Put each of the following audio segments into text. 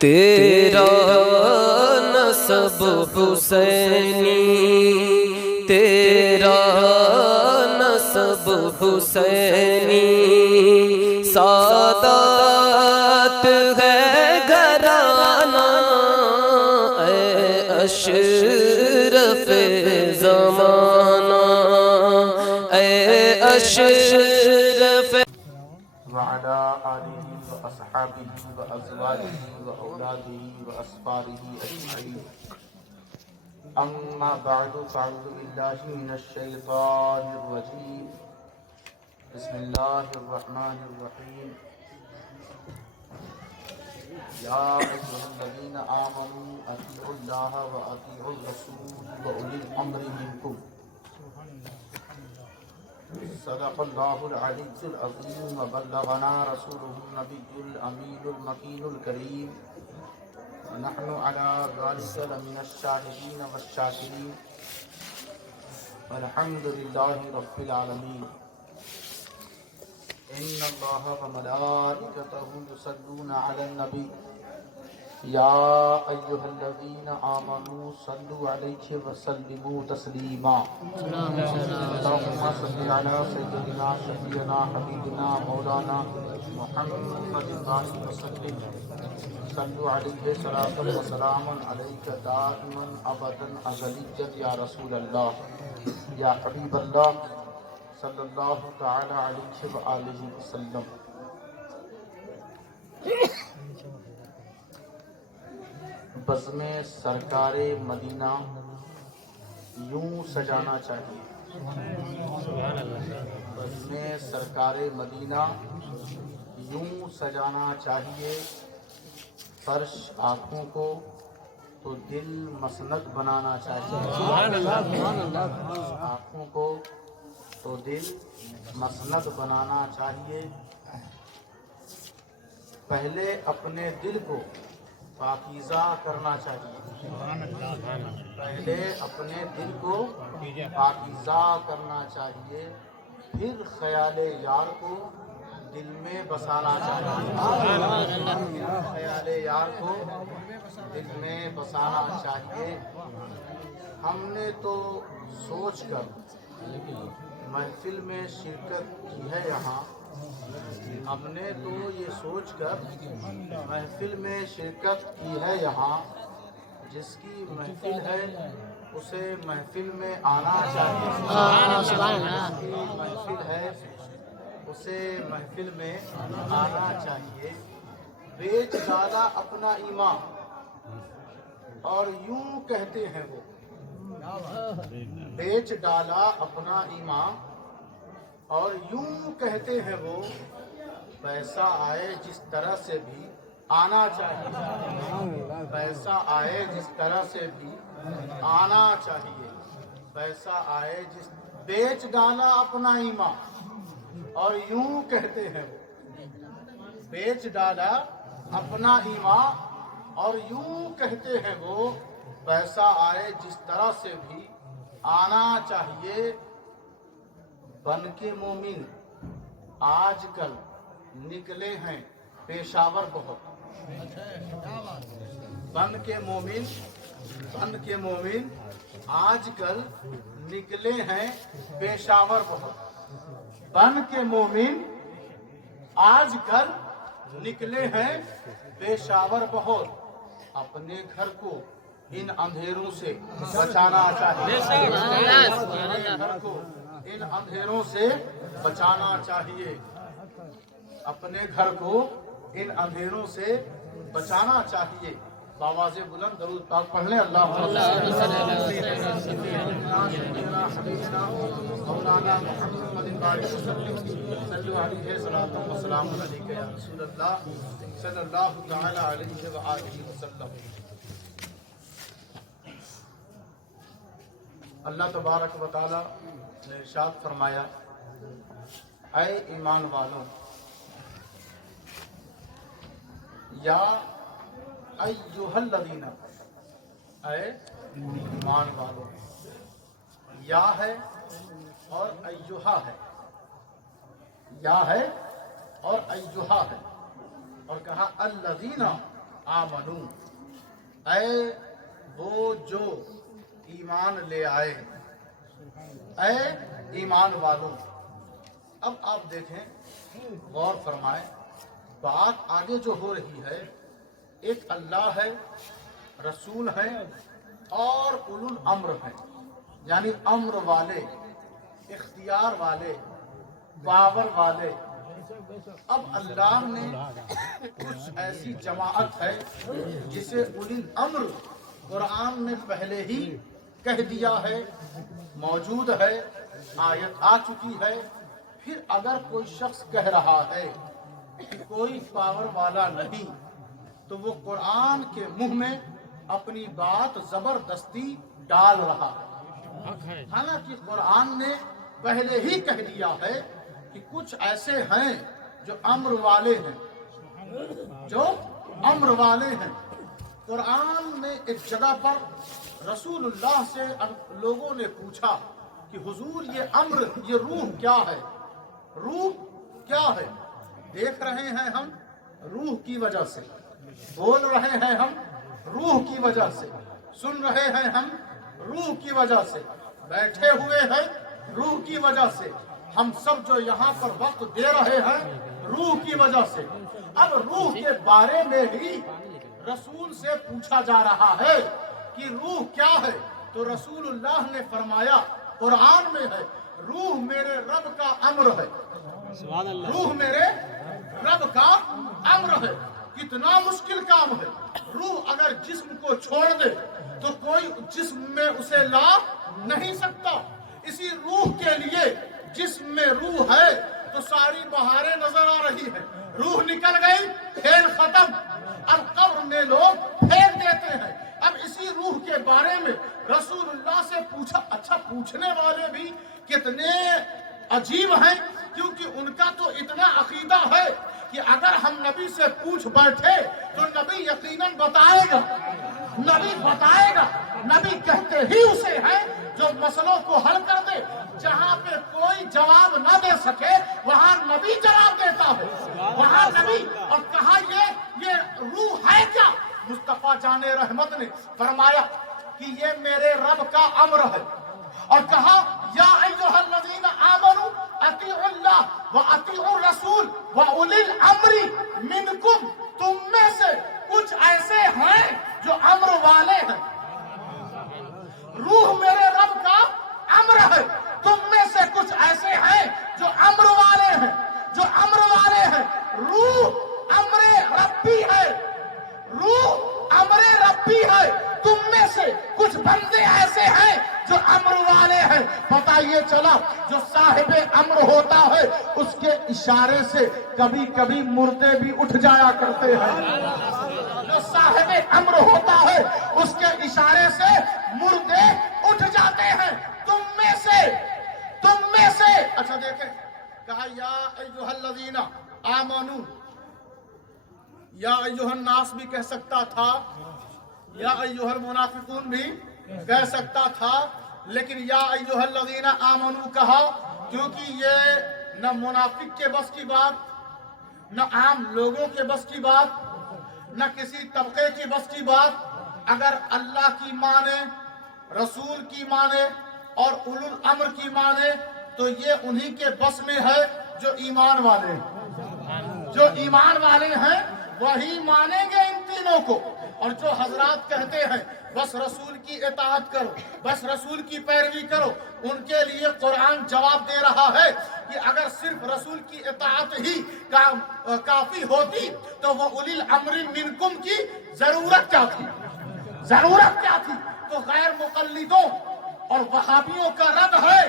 تیرا نسب حسینی، تیرا نسب حسینی، سادات ہے گھرانہ اے اشرف زمانہ، اے اشرف وعلى آله وأصحابه وأزواجه وأولاده وأصفاره أجمعين. أما بعد فأعوذ بالله من الشيطان الرجيم. بسم الله الرحمن الرحيم. يا أيها الذين آمنوا أطيعوا الله وأطيعوا الرسول وأولي الأمر منكم. صدق الله العلي العظيم وبلغنا رسوله النبي الأمين المكين الكريم، ونحن على ذلك لمن الشاهدين والشاكرين، والحمد لله رب العالمين. إن الله وملائكته يصلون على النبي يا أيها الذين آمنوا صلوا عليه وسلموا تسليما. اللهم صل على سيدنا شفيعنا حبيبنا مولانا محمد وسلم. صلوا عليه صلاة وسلاما عليك دائما أبدا أزليا يا رسول الله يا حبيب الله صلى الله تعالى عليه وآله وسلم. بزم سرکار مدینہ یوں سجانا چاہیے. بزم سرکار مدینہ یوں سجانا چاہیے، فرش آنکھوں کو تو دل مسند بنانا چاہیے. آنکھوں کو تو دل مسند بنانا چاہیے. پہلے اپنے دل کو پاکیزہ کرنا چاہیے. پہلے اپنے دل کو پاکیزہ کرنا چاہیے، پھر خیال یار کو دل میں بسانا چاہیے. خیال یار کو دل میں بسانا چاہیے. ہم نے تو سوچ کر محفل میں شرکت کی ہے یہاں، ہم نے تو یہ سوچ کر محفل میں شرکت کی ہے یہاں، جس کی محفل ہے اسے محفل میں آنا چاہیے. جس کی محفل ہے اسے محفل میں آنا چاہیے. بیچ ڈالا اپنا ایمان اور یوں کہتے ہیں وہ، بیچ ڈالا اپنا ایمان اور یوں کہتے ہیں وہ، پیسہ آئے جس طرح سے بھی آنا چاہیے. پیسہ آئے جس طرح سے بھی آنا چاہیے. پیسہ آئے جس، بیچ ڈالا اپنا ایمان اور یوں کہتے ہیں وہ، بیچ ڈالا اپنا ایمان اور یوں کہتے ہیں وہ، پیسہ آئے جس طرح سے بھی آنا چاہیے. بن کے مومن آج کل نکلے ہیں پیشاور بہت. بن کے مومن آج کل نکلے ہیں پیشاور بہت. بن کے مومن آج کل نکلے ہیں پیشاور بہت. اپنے گھر کو ان اندھیروں سے بچانا چاہیے. اپنے گھر کو ان اندھیروں سے بچانا چاہیے. اپنے گھر کو ان اندھیروں سے بچانا چاہیے. بآواز بلند درود پاک پڑھ لیں. اللہم صل علی سیدنا مولانا محمد وسلم. صلوا علیہ صلاۃ و سلام علیک یا رسول اللہ صلی اللہ تعالی علیہ وآلہ وسلم. اللہ تبارک و تعالی نے ارشاد فرمایا، اے ایمان والوں، یا ایھا الذین، اے ایمان والوں. یا ہے اور ایھا ہے، یا ہے اور ایھا ہے، اور کہا الذین आमनू, ऐ वो जो ईमान ले आए, ऐ ईमान वालों। अब आप देखें, गौर फरमाएं, बात आगे जो हो रही है, एक अल्लाह है, रसूल है और उलुल अम्र है, यानी अम्र वाले, इख्तियार वाले, पावर वाले। अब अल्लाह ने कुछ ऐसी जमाअत है जिसे उलिल अम्र कुरान में पहले ही कह दिया है, मौजूद है, आयत आ चुकी है। फिर अगर कोई शख्स कह रहा है कि कोई पावर वाला नहीं, तो वो कुरान के मुंह में अपनी बात जबरदस्ती डाल रहा है। हालांकि कुरान ने पहले ही कह दिया है कि कुछ ऐसे हैं जो अम्र वाले हैं, जो अम्र वाले हैं। कुरान में एक जगह पर रसूलुल्लाह से लोगों ने पूछा कि हुजूर ये अम्र, ये रूह क्या है, रूह क्या है? देख रहे हैं हम रूह की वजह से, बोल रहे हैं हम रूह की वजह से, सुन रहे हैं हम रूह की वजह से, बैठे हुए हैं रूह की वजह से, हम सब जो यहाँ पर वक्त दे रहे हैं रूह की वजह से। अब रूह के बारे में ही रसूल से पूछा जा रहा है कि रूह क्या है, तो रसूलुल्लाह ने फरमाया, कुरान में है, रूह मेरे रब का अम्र है, रूह मेरे रब का अम्र है। कितना मुश्किल काम है। रूह अगर जिस्म को छोड़ दे तो कोई जिस्म में उसे ला नहीं सकता। इसी रूह के लिए, जिस्म में रूह है तो सारी बहारें नजर आ रही है, रूह निकल गई, खेल खत्म। अब कब्र में लोग फेंक देते हैं। अब इसी रूह के बारे में रसूलुल्लाह से पूछा। अच्छा, पूछने वाले भी कितने अजीब हैं, क्योंकि उनका तो इतना अकीदा है कि अगर हम नबी से पूछ बैठे तो नबी यकीनन बताएगा, नबी बताएगा। नबी कहते ही उसे है जो मसलों को हल कर दे। जहाँ पे कोई जवाब न दे सके वहाँ नबी जवाब देता है, वहाँ नबी। और कहा ये रूह है क्या? मुस्तफा जाने रहमत ने फरमाया कि ये मेरे रब का अम्र है। और कहा या अय्युहल्लज़ीना आमनू अतीउल्लाह व अतीउर रसूल व उलिल अम्री मिनकुम। तुम में से कुछ ऐसे हैं जो अम्र वाले हैं। रूह मेरे रब का अम्र है। तुम में से कुछ ऐसे हैं जो अम्र वाले हैं, जो अम्र वाले हैं। रूह अम्रे रब्बी है, रूह अम्रे रब्बी है। तुम में से कुछ बंदे ऐसे हैं जो अम्र वाले हैं। पता ये चला जो साहिबे अम्र होता है उसके इशारे से कभी कभी मुर्दे भी उठ जाया करते हैं। जो साहिबे अम्र होता है उसके इशारे से मुर्दे उठ जाते हैं। तुम में से अच्छा देखें, कहा या अय्युहल्लज़ीना आमनू, या अय्युहन नास भी कह सकता था, या अय्युहल मुनाफिकून भी कह सकता था, लेकिन या अय्युहल्लज़ीना आमनू कहा क्योंकि ये न मुनाफिक के बस की बात, न आम लोगों के बस की बात, न किसी तबके की बस की बात। अगर अल्लाह की माने, रसूल की माने और उलुल अम्र की माने तो ये उन्हीं के बस में है जो ईमान वाले हैं। जो ईमान वाले हैं वही मानेंगे इन तीनों को। और जो हजरात कहते हैं बस रसूल की इताअत करो, बस रसूल की पैरवी करो, उनके लिए कुरान जवाब दे रहा है कि अगर सिर्फ रसूल की इताअत ही काफी होती तो वो उलिल अम्र मिनकुम की जरूरत क्या थी, जरूरत क्या थी। तो गैर मुकल्लिदों और वहाबियों का रद है।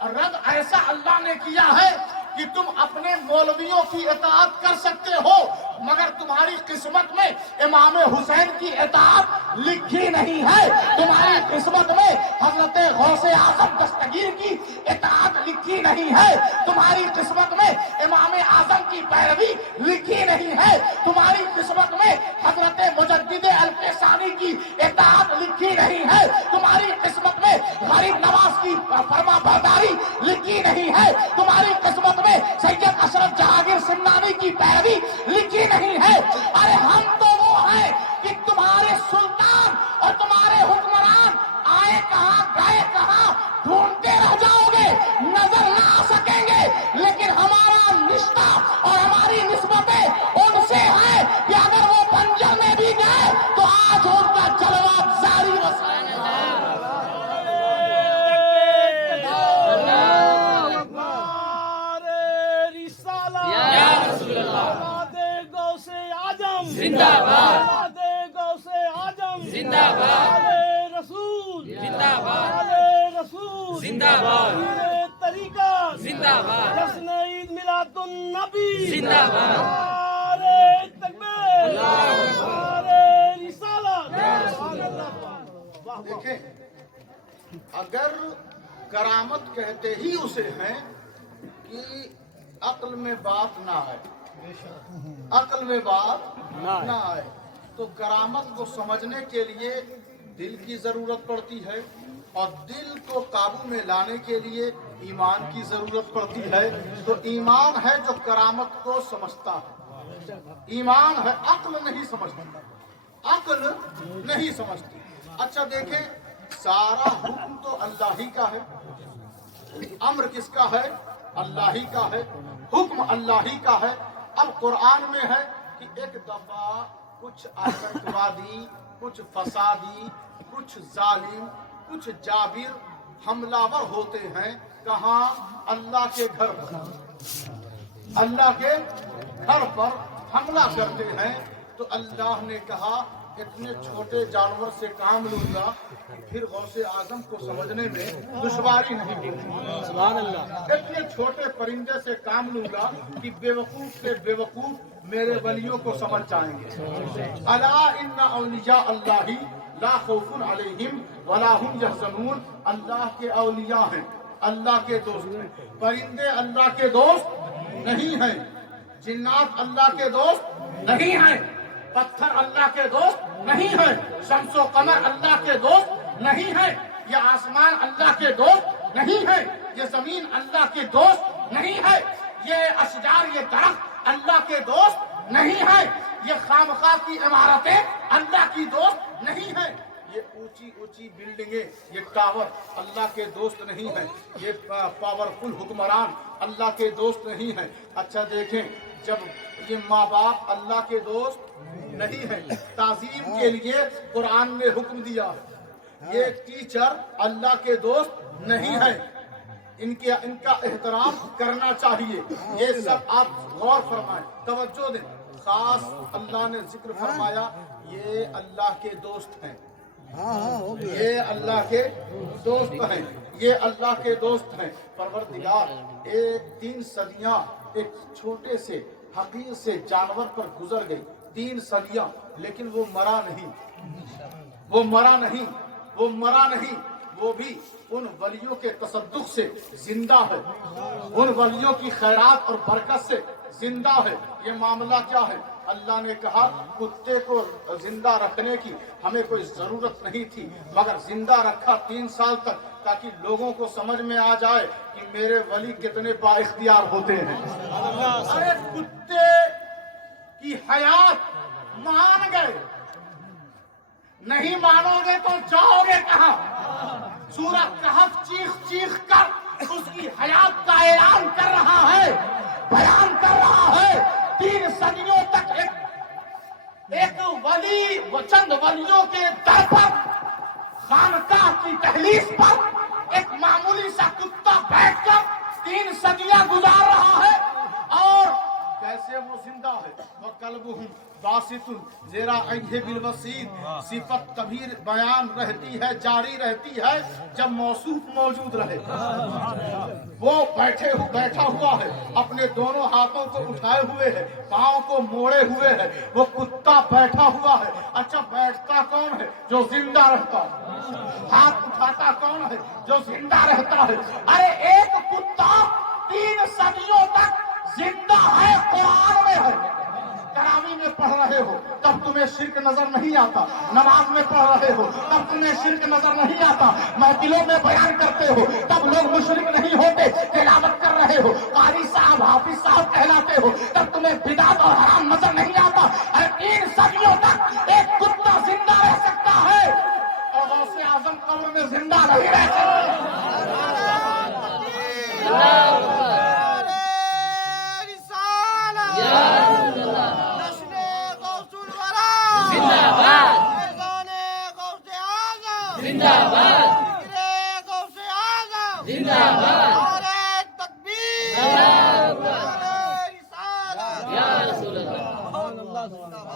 और रद ऐसा अल्लाह ने किया है कि तुम अपने मौलवियों की इताअत कर सकते हो, मगर तुम्हारी किस्मत में इमाम हुसैन की इताअत लिखी नहीं है। तुम्हारी किस्मत में हजरत गौसे आजम दस्तगीर की इताअत लिखी नहीं है। तुम्हारी किस्मत में इमाम आजम की पैरवी लिखी नहीं है। तुम्हारी किस्मत में हजरत मुजद्दिद अल-क़सानी की इताअत लिखी नहीं है। तुम्हारी किस्मत में गरीब नवाज की फरमा बरदारी लिखी नहीं है। तुम्हारी किस्मत में सैयद अशरफ जहांगीर सिमनानी की पैरवी लिखी नहीं है। अरे हम तो वो हैं जिंदाबाद गौसे आजम जिंदाबाद रसूल जिंदाबाद रसूल जिंदाबाद तरीका जिंदाबाद जश्न ईद मिलादुन नबी जिंदाबाद नारे तकबीर नारे रिसालत। देखें, अगर करामत कहते ही उसे हैं कि अक्ल में बात ना आए, अक्ल में बात ना आए, तो करामत को समझने के लिए दिल की जरूरत पड़ती है और दिल को काबू में लाने के लिए ईमान की जरूरत पड़ती है। तो ईमान है जो करामत को समझता है, ईमान है, अक्ल नहीं समझती, अक्ल नहीं समझती। अच्छा देखें, सारा हुक्म तो अल्लाह ही का है, अम्र किसका है? अल्लाह ही का है, हुक्म अल्लाह ही का है। अब कुरान में है कि एक दफा कुछ आतंकवादी, कुछ फसादी, कुछ जालिम, कुछ जाबिर हमलावर होते हैं। कहाँ? अल्लाह के घर पर, अल्लाह के घर पर हमला करते हैं। तो अल्लाह ने कहा इतने छोटे जानवर से काम लूंगा, फिर गौसे आजम को समझने में दुश्वारी नहीं होगी। इतने छोटे परिंदे से काम लूंगा कि बेवकूफ से बेवकूफ मेरे वलियों को समझ जाएंगे। अला इन्ना औलिया अल्लाही ला खौफुन अलैहिम वला हुम यहज़नून। अल्लाह के औलिया हैं, अल्लाह के दोस्त हैं। परिंदे अल्लाह के दोस्त नहीं हैं, जिन्नात अल्लाह के दोस्त नहीं हैं, पत्थर अल्लाह के दोस्त नहीं है, शम्सो कमर अल्लाह के दोस्त नहीं है, ये आसमान अल्लाह के दोस्त नहीं है, ये जमीन अल्लाह के दोस्त नहीं है, ये अशजार, ये दरख्त अल्लाह के दोस्त नहीं है, ये खामखा की इमारतें अल्लाह की दोस्त नहीं है, ये ऊंची ऊंची बिल्डिंगें, ये टावर अल्लाह के दोस्त नहीं है, ये पावरफुल हुक्मरान अल्लाह के दोस्त नहीं है। अच्छा देखें, जब ये माँ बाप अल्लाह के दोस्त नहीं है, ताजीम के लिए कुरान ने हुक्म दिया है। ये टीचर अल्लाह के दोस्त नहीं है, इनका एहतराम करना चाहिए। ये सब आप गौर फरमाएं, तवज्जो दें। खास अल्लाह ने जिक्र फरमाया, ये अल्लाह के दोस्त हैं, ये अल्लाह के दोस्त हैं, ये अल्लाह के दोस्त हैं। परवरदिगार, 3 सदियां एक छोटे से हकीर से जानवर पर गुजर गई, 3 सदियां, लेकिन वो मरा नहीं, वो मरा नहीं, वो मरा नहीं, वो भी उन वलियों के तसद्दुक से जिंदा है, उन वलियों की खैरात और बरकत से जिंदा है। ये मामला क्या है? अल्लाह ने कहा कुत्ते को जिंदा रखने की हमें कोई जरूरत नहीं थी, मगर जिंदा रखा 3 साल तक, ताकि लोगों को समझ में आ जाए कि मेरे वली कितने बाइख्तियार होते हैं। अरे कुत्ते की हयात मान गए, नहीं मानोगे तो जाओगे कहां? सूरह कहफ चीख चीख कर उसकी हयात का ऐलान कर रहा है, बयान कर रहा है। 3 सदियों तक एक वली व चंद वलियों के दर पर, खानकाह की दहलीज पर एक मामूली सा कुत्ता बैठकर 3 सदियां गुजार रहा है। और कैसे वो जिंदा है? वह कल्बुहुम बासितुन ज़ेरा अय्हि बिल वसीद। सिफत कबीर बयान रहती है, जारी रहती है जब मौसूफ मौजूद रहे। वो बैठा हुआ है, अपने दोनों हाथों को उठाए हुए है, पाँव को मोड़े हुए है, वो कुत्ता बैठा हुआ है। अच्छा, बैठता कौन है? जो जिंदा रहता है। हाथ उठाता कौन है? जो जिंदा रहता है। अरे एक कुत्ता 3 सदियों तक जिंदा है, कुरान में है। तरावी में पढ़ रहे हो तब तुम्हें शिर्क नजर नहीं आता, नमाज में पढ़ रहे हो तब तुम्हें शिर्क नजर नहीं आता, महफिलों में बयान करते हो तब लोग मुशरिक नहीं होते, तिलावत कर रहे हो, कारी साहब हाफिज साहब कहलाते हो तब तुम्हें बिदअत और हराम नजर नहीं आता। अरे 3 सदियों तक एक कुत्ता जिंदा रह सकता है और गौसे आजम कब्र में जिंदा नहीं रह सकते।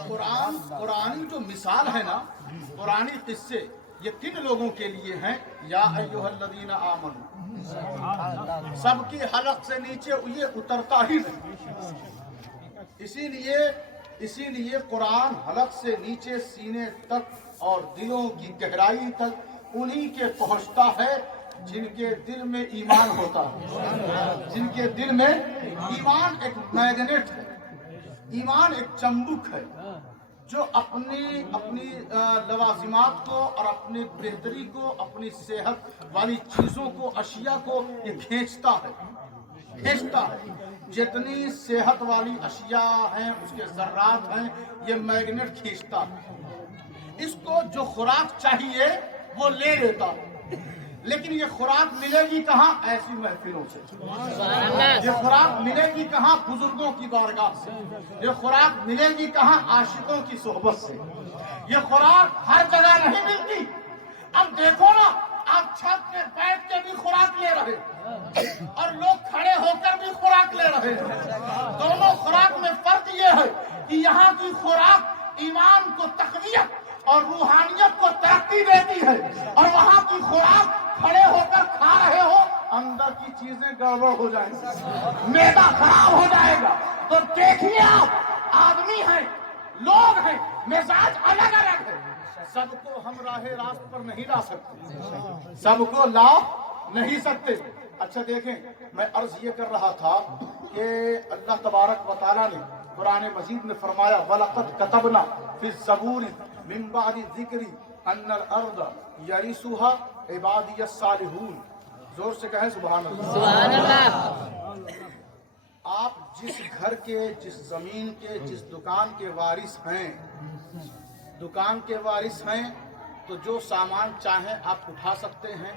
कुरान कुरानी जो मिसाल है ना, पुरानी किस्से, ये किन लोगों के लिए हैं? या अय्युहल्लज़ीना आमनू, सबकी हलक से नीचे ये उतरता ही नहीं। इसीलिए कुरान हलक से नीचे सीने तक और दिलों की गहराई तक उन्हीं के पहुंचता है जिनके दिल में ईमान होता है। जिनके दिल में ईमान एक मैग्नेट है, ईमान एक चंबुक है जो अपनी लवाजिमात को और अपनी बेहतरी को, अपनी सेहत वाली चीज़ों को, अशिया को ये खींचता है। जितनी सेहत वाली अशिया हैं, उसके ज़र्रात हैं, ये मैग्नेट खींचता है। इसको जो खुराक चाहिए वो ले लेता है, लेकिन ये खुराक मिलेगी कहाँ? ऐसी महफिलों से। ये खुराक मिलेगी कहाँ? बुजुर्गों की बारगाह से। ये खुराक मिलेगी कहाँ? आशिकों की सोहबत से। ये खुराक हर जगह नहीं मिलती। अब देखो ना, आप छत पे बैठ के भी खुराक ले रहे और लोग खड़े होकर भी खुराक ले रहे हैं। दोनों खुराक में फर्क ये है कि यहाँ की खुराक ईमान को तक़वियत और रूहानियत को तरक्की देती है, और वहाँ की खुराक खड़े होकर खा रहे हो, अंदर की चीजें गड़बड़ हो जाएंगी, मैदा खराब हो जाएगा। तो देखिए, आप आदमी हैं, लोग हैं, मिजाज अलग अलग है। सबको हम राहे रास्त पर नहीं ला सकते, सबको ला नहीं सकते। अच्छा देखें, मैं अर्ज ये कर रहा था कि अल्लाह तबारक व तआला ने कुरान मजीद में फरमाया, वलक़द कतबना फी ज़बूर मिन बादि ज़िक्री अन्नल अर्द यरिसुहा इबादियस सालिहून। जोर से कहें सुभान अल्लाह। सुभान अल्लाह। आप जिस घर के, जिस जमीन के, जिस दुकान के वारिस हैं, दुकान के वारिस हैं, तो जो सामान चाहे आप उठा सकते हैं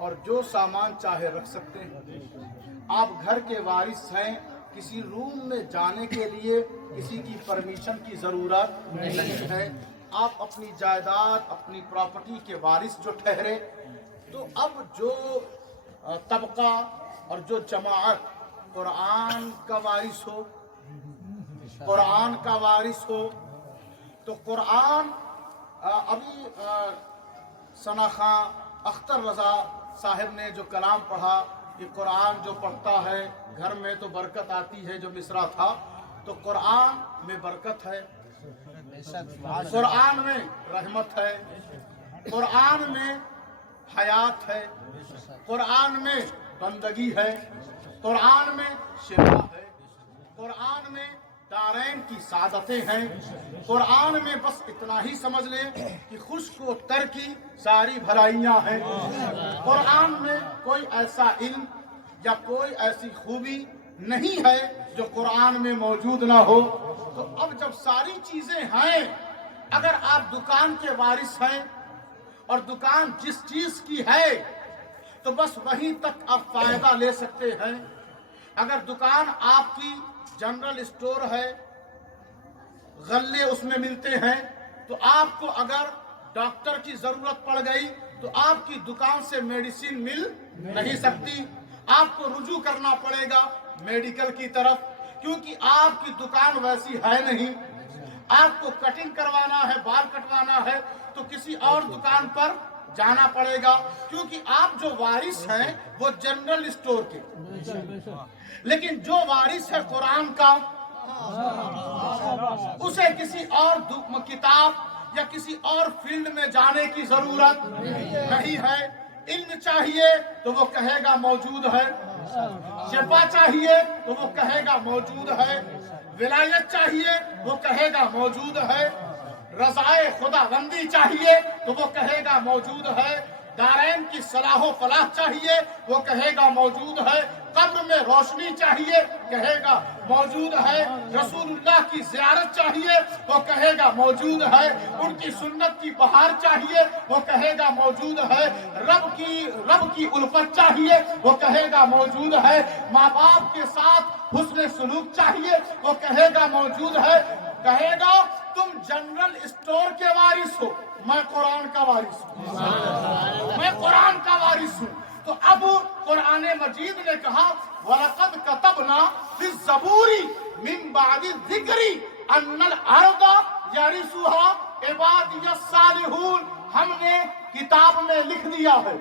और जो सामान चाहे रख सकते हैं। आप घर के वारिस हैं, किसी रूम में जाने के लिए किसी की परमिशन की जरूरत नहीं है। आप अपनी जायदाद, अपनी प्रॉपर्टी के वारिस जो ठहरे, तो अब जो तबका और जो जमात कुरान का वारिस हो, कुरान का वारिस हो, तो कुरान अभी सना खां अख्तर रजा साहिब ने जो कलाम पढ़ा कि कुरान जो पढ़ता है घर में तो बरकत आती है, जो मिसरा था, तो कुरान में बरकत है, कुरान में रहमत है, कुरान में हयात है, कुरान में बंदगी है, कुरान में शिफा है, कुरान में दारैन की सादतें हैं। कुरान में बस इतना ही समझ लें कि खुश्क व तर की सारी भलाइयाँ हैं। कुरान में कोई ऐसा इल्म या कोई ऐसी खूबी नहीं है जो कुरान में मौजूद ना हो। तो अब जब सारी चीजें हैं, अगर आप दुकान के वारिस हैं और दुकान जिस चीज की है तो बस वहीं तक आप फायदा ले सकते हैं। अगर दुकान आपकी जनरल स्टोर है, गल्ले उसमें मिलते हैं, तो आपको अगर डॉक्टर की जरूरत पड़ गई तो आपकी दुकान से मेडिसिन मिल नहीं सकती, आपको रुजू करना पड़ेगा मेडिकल की तरफ, क्योंकि आपकी दुकान वैसी है नहीं। आपको कटिंग करवाना है, बाल कटवाना है, तो किसी और दुकान पर जाना पड़ेगा, क्योंकि आप जो वारिस हैं वो जनरल स्टोर के, लेकिन जो वारिस है कुरान का, उसे किसी और किताब या किसी और फील्ड में जाने की जरूरत नहीं है। इल्म चाहिए तो वो कहेगा मौजूद है, शिफा चाहिए तो वो कहेगा मौजूद है, विलायत चाहिए वो कहेगा मौजूद है, रज़ाए खुदाबंदी चाहिए तो वो कहेगा मौजूद है, दारैन की सलाहो फलाह चाहिए वो कहेगा मौजूद है, कब्र में रोशनी चाहिए कहेगा मौजूद है, रसूलुल्लाह की ज़ियारत चाहिए वो कहेगा मौजूद है, उनकी सुन्नत की बहार चाहिए वो कहेगा मौजूद है, रब की उल्फत चाहिए वो कहेगा मौजूद है, माँ बाप के साथ हुस्न सलूक चाहिए वो कहेगा मौजूद है। कहेगा तुम जनरल स्टोर के वारिस हो, मैं कुरान का वारिस हूँ, मैं कुरान का वारिस हूँ। तो अब कुरान मजीद ने कहा, वलक़द कतबना फी ज़बूरी मिन बादि ज़िक्री अन्नल अर्द यरिसुहा इबादियस सालिहून, हमने किताब में लिख दिया है।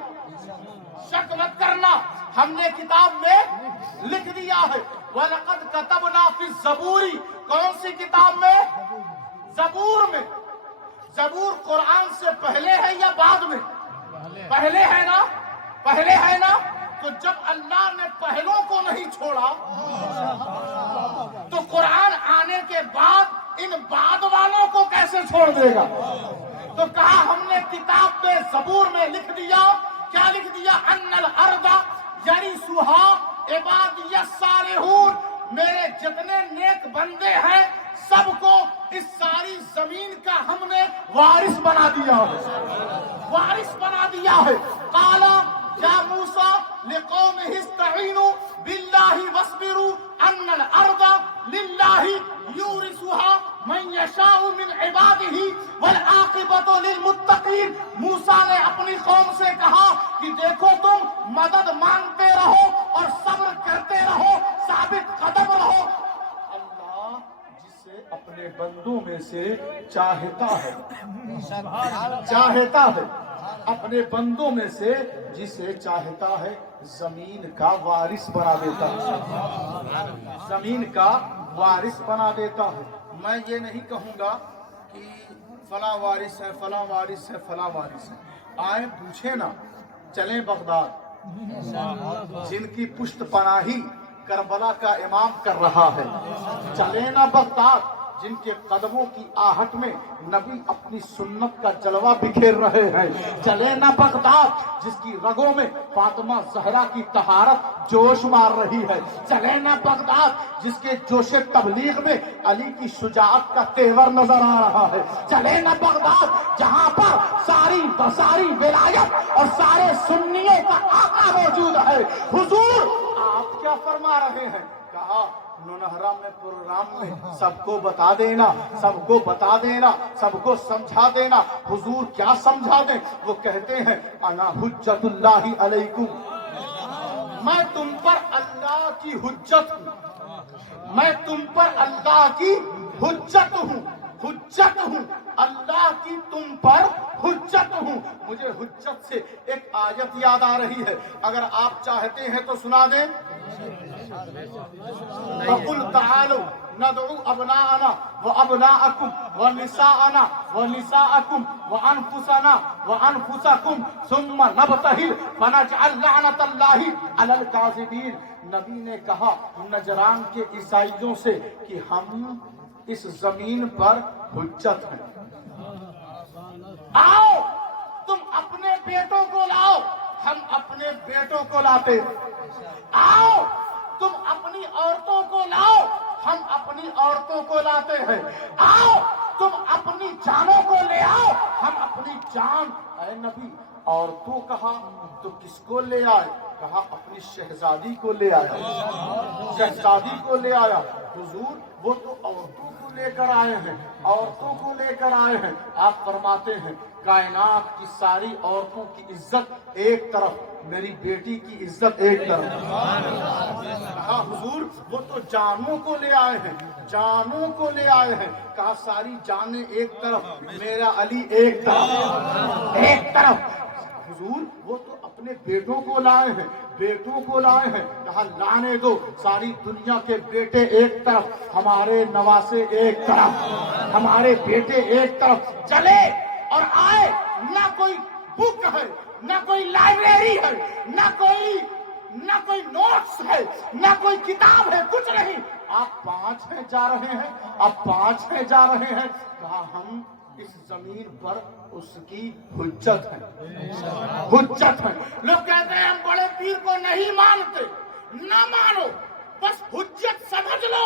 शक मत करना, हमने किताब में लिख दिया है। वलक़द कतबना फी ज़बूरी, कौन सी किताब में? ज़बूर में। ज़बूर कुरान से पहले है या बाद में? पहले है ना, पहले है ना। तो जब अल्लाह ने पहलों को नहीं छोड़ा तो कुरान आने के बाद इन बाद वालों को कैसे छोड़ देगा? तो कहा हमने किताब में ज़बूर में लिख दिया। क्या लिख दिया? अन्नल अर्दा यरिसुहा इबादियस सालिहून, मेरे जितने नेक बंदे हैं सबको इस सारी जमीन का हमने वारिस बना दिया है, वारिस बना दिया है। काला या मूसा लिकौमिहि इस्तईनु बिल्लाहि वस्बिरु अन्नल अर्दा लिल्लाहि यूरिसुहा मन यशाउ मिन इबादिही वल आकिबतु लिलमुत्तकीन। मूसा ने अपनी कौम से कहा कि देखो तुम मदद मांगते रहो और सब्र करते रहो, साबित कदम रहो। अल्लाह जिसे अपने बंदों में से चाहता है, चाहता है अपने बंदों में से जिसे चाहता है जमीन का वारिस बना देता है, जमीन का वारिस बना देता है। मैं ये नहीं कहूंगा कि फला वारिस है, फला वारिस है, फला वारिस है। आए पूछे ना, चलें बगदाद, जिनकी पुष्ट पनाही करबला का इमाम कर रहा है। चले ना बगदाद, जिनके कदमों की आहट में नबी अपनी सुन्नत का जलवा बिखेर रहे हैं। चले ना बगदाद, जिसकी रगों में फातिमा ज़हरा की तहारत जोश मार रही है। चले ना बगदाद, जिसके जोशे तबलीग में अली की शुजाअत का तेवर नजर आ रहा है। चले ना बगदाद, जहां पर सारी विलायत और सारे सुन्नियों का आका मौजूद है। हुजूर आप क्या फरमा रहे हैं? कहा नौनहरा में प्रोग्राम में सबको बता देना, सबको बता देना, सबको समझा देना। हुजूर क्या समझा दें? वो कहते हैं अना हुज्जतुल्लाहि अलैकुम, मैं तुम पर अल्लाह की हुज्जत हूँ, मैं तुम पर अल्लाह की हुज्जत हूँ, हुज्जत हूँ, अल्लाह की तुम पर हुज्जत हूँ। मुझे हुज्जत से एक आयत याद आ रही है, अगर आप चाहते हैं तो सुना दें। वकुल तालू नदउ अबनाअना व अबनाअकुम व निसाअना व निसाअकुम व अनफुसना व अनफुसकुम सुम्मा नबतहिल फनजअल लअनतल्लाहि अलल काज़िबीन। नबी ने कहा नजरान के ईसाइयों से कि हम इस जमीन पर हुज्जत हैं। आओ तुम अपने बेटों को लाओ, हम अपने बेटों को लाते। आओ तुम अपनी औरतों को लाओ, हम अपनी औरतों को लाते हैं। आओ तुम अपनी जानों को ले आओ, हम अपनी जान। ऐ नबी औरतों कहा तो किसको ले आए? कहा अपनी शहजादी को ले आया, शहजादी को ले आया। हुजूर वो तो औरतों को लेकर आए हैं, औरतों को लेकर आए हैं। आप फरमाते हैं कायनात की सारी औरतों की इज्जत एक तरफ, मेरी बेटी की इज्जत एक तरफ। कहा हुजूर वो तो जानों को ले आए हैं, जानों को ले आए हैं। कहा सारी जानें एक तरफ, मेरा अली एक तरफ, एक तरफ। हुजूर वो तो अपने बेटों को लाए हैं, बेटों को लाए हैं। कहा लाने दो, सारी दुनिया के बेटे एक तरफ, हमारे नवासे एक तरफ, हमारे बेटे एक तरफ। चले और आए, ना कोई बुक है, ना कोई लाइब्रेरी है, ना कोई नोट्स है, ना कोई किताब है, कुछ नहीं। आप 5 हैं जा रहे हैं, आप 5 हैं जा रहे हैं। कहा हम इस जमीन पर उसकी हुज्जत है, हुज्जत है। लोग कहते हैं हम बड़े पीर को नहीं मानते, ना मानो, बस हुज्जत समझ लो।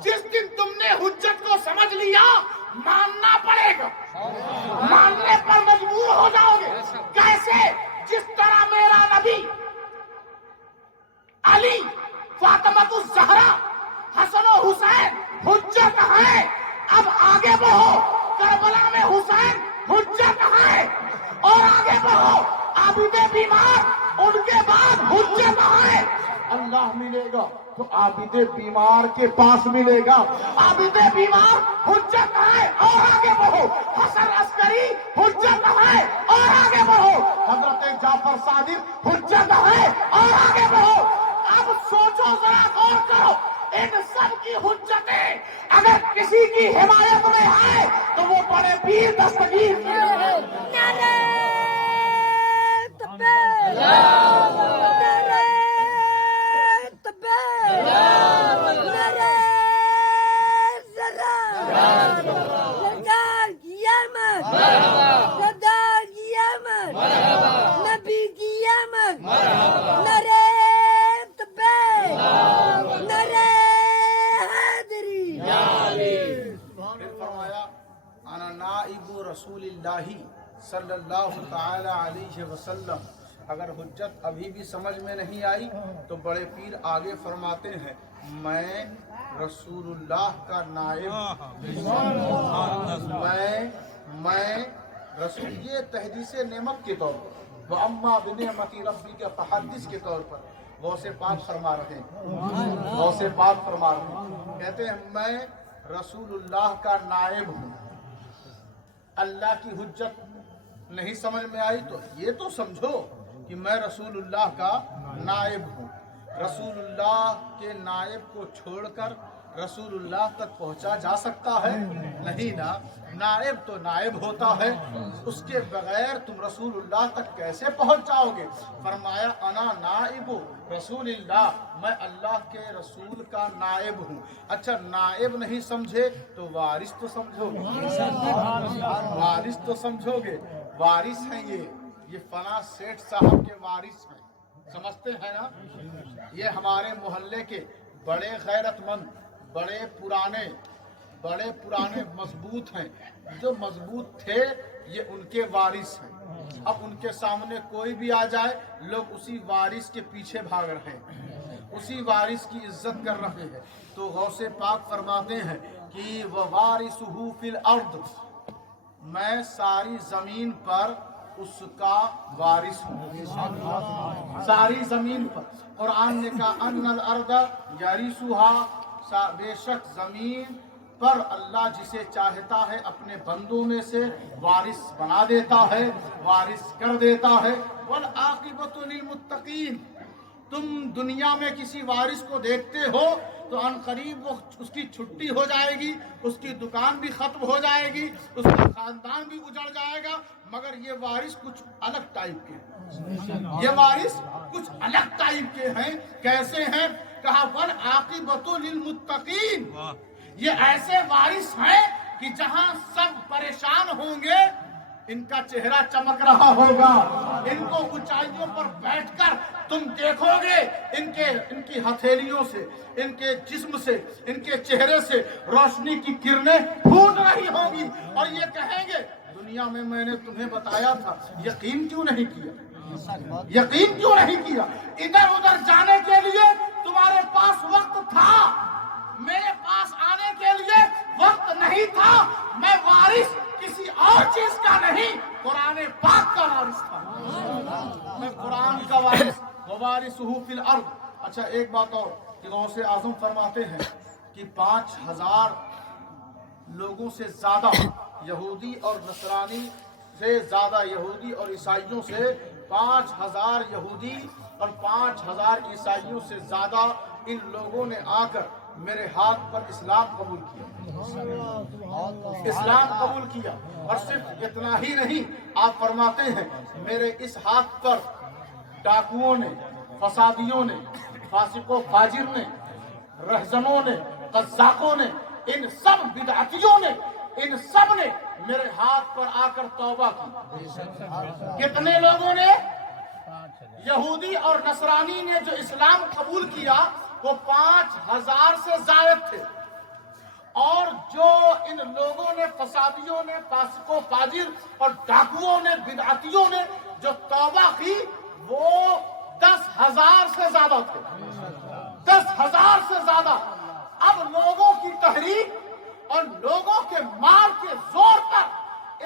जिस दिन तुमने हुज्जत को समझ लिया मानना पड़ेगा, मानने पर मजबूर हो जाओगे। कैसे? जिस तरह मेरा नबी अली, फातिमा ज़हरा, हसन और हुसैन हुज्जत है। अब आगे बढ़ो, करबला में हुसैन हुज्जत है। और आगे बढ़ो, आबिदे बीमार, उनके बाद हुज्जत है। अल्लाह मिलेगा तो आबिद बीमार के पास मिलेगा। आबिद बीमार हुज्जत है और आगे बढ़ो, हसन अस्करी हुज्जत है और आगे बढ़ो, हजरत जाफर सादिक हुज्जत है और आगे बढ़ो। अब सोचो जरा, गौर करो, इन सब की हुज्जतें अगर किसी की हिमायत में आए तो वो बड़े पीर दस्तगीर की है। नारे तकबीर, नारे तकबीर, नारे ज़रा, सरदार की आमद, सरदार की आमद, नबी की आमद, नारे तकबीर, नारे हैदरी। फिर फरमाया अना नाइबु रसूलिल्लाही सल्लल्लाहु ताला अलैहि वसल्लम। अगर हुज्जत अभी भी समझ में नहीं आई तो बड़े पीर आगे फरमाते हैं, मैं रसूलुल्लाह का नायब, मैं रसूल, ये तहदीसे नेमत के तौर पर, व अम्मा बिनेमती रब्बी के तहद्दिस के तौर पर गौसे पाक फरमा रहे हैं, गौसे पाक फरमा रहे हैं, कहते हैं मैं रसूलुल्लाह का नायब हूँ। अल्लाह की हुज्जत नहीं समझ में आई तो ये तो समझो कि मैं रसूलुल्लाह का नायब हूँ। रसूलुल्लाह के नायब को छोड़कर रसूलुल्लाह तक पहुंचा जा सकता है? नहीं ना, नायब तो नायब होता है, उसके बगैर तुम रसूलुल्लाह तक कैसे पहुंच जाओगे? फरमाया अना नाइबु रसूलिल्लाह, मैं अल्लाह के रसूल का नायब हूँ। अच्छा, नायब नहीं समझे तो वारिस तो समझोगे, वारिस तो समझोगे। वारिस हैं ये फला सेठ साहब के वारिस हैं, समझते हैं ना? ये हमारे मोहल्ले के बड़े गैरतमंद, बड़े पुराने मजबूत हैं। जो मजबूत थे ये उनके वारिस हैं। अब उनके सामने कोई भी आ जाए, लोग उसी वारिस के पीछे भाग रहे हैं, उसी वारिस की इज्जत कर रहे हैं। तो गौसे पाक फरमाते हैं कि वह वारिसुहु फिल अर्द, मैं सारी जमीन पर उसका वारिस हूँ, सारी जमीन पर। कुरान ने कहा अन्नल अर्द यरिसुहा, बेशक जमीन पर अल्लाह जिसे चाहता है अपने बंदों में से वारिस बना देता है, वारिस कर देता है। वल आकिबतु लिल मुत्तकीन, तुम दुनिया में किसी वारिस को देखते हो तो अनकरीब वो उसकी छुट्टी हो जाएगी, उसकी दुकान भी खत्म हो जाएगी, उसका खानदान भी उजड़ जाएगा, मगर ये वारिस कुछ अलग टाइप के हैं। ये वारिस कुछ अलग टाइप के हैं। कैसे हैं? कहा वल आकिबतु लिल मुत्तकीन, ये ऐसे वारिस हैं कि जहां सब परेशान होंगे इनका चेहरा चमक रहा होगा। इनको ऊंचाइयों पर बैठकर तुम देखोगे, इनकी हथेलियों से, इनके जिस्म से, इनके चेहरे से रोशनी की किरणें फूट रही होंगी और ये कहेंगे दुनिया में मैंने तुम्हें बताया था, यकीन क्यों नहीं किया? यकीन क्यों नहीं किया? इधर उधर जाने के लिए तुम्हारे पास वक्त था, मेरे पास आने के लिए वक्त नहीं था। मैं वारिस किसी और चीज का नहीं, कुरान पाक का वारिस था। मैं कुरान का वारिस, वारिसुहु फिल अर्द। अच्छा, एक बात और कि गौसे आजम फरमाते हैं कि 5000 लोगों से ज्यादा यहूदी और नसरानी से ज्यादा, यहूदी और ईसाइयों से 5000 यहूदी और 5000 ईसाइयों से ज्यादा इन लोगों ने आकर मेरे हाथ पर इस्लाम कबूल किया, इस्लाम कबूल किया। और सिर्फ इतना ही नहीं, आप फरमाते हैं मेरे इस हाथ पर डाकुओं ने, फसादियों ने, फासिकों फाजिर ने, रहजनों ने, कज़्ज़ाकों ने, इन सब बिदअतियों ने, इन सब ने मेरे हाथ पर आकर तौबा की। कितने लोगों ने? यहूदी और नसरानी ने जो इस्लाम कबूल किया वो 5000 से जायद थे, और जो इन लोगों ने, फसादियों ने, फासिकों फाजिर और डाकुओं ने, बिदअतियों ने जो तौबा की वो 10,000 से ज्यादा थे, 10,000 से ज्यादा। अब लोगों की तहरीक और लोगों के माल के जोर पर